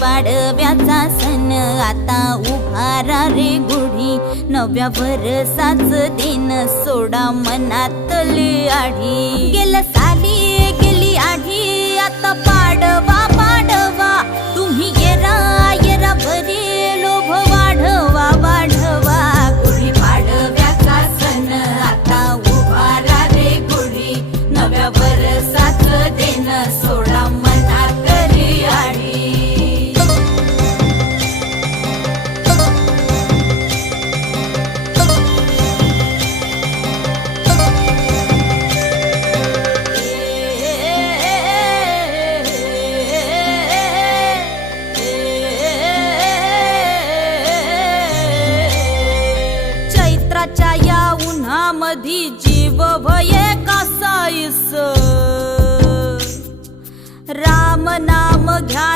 पाडव्याचा सण आता उभारा रे गुढी, नव्या वर्षाच दिन सोडा मनातली आढी। गेल्या साली गेली आढी, आता पाडवा पाडवा, तुम्ही येरा येरा भरी लोभ वाढवा वाढवा। गुढी पाडव्याचा सण आता उभारा रे गुढी, नव्या वर्षाच दिन सोडा मनातली आढी। चैत्राच्या या उन्हामधी जीव भये कासाईस, राम नाम घ्या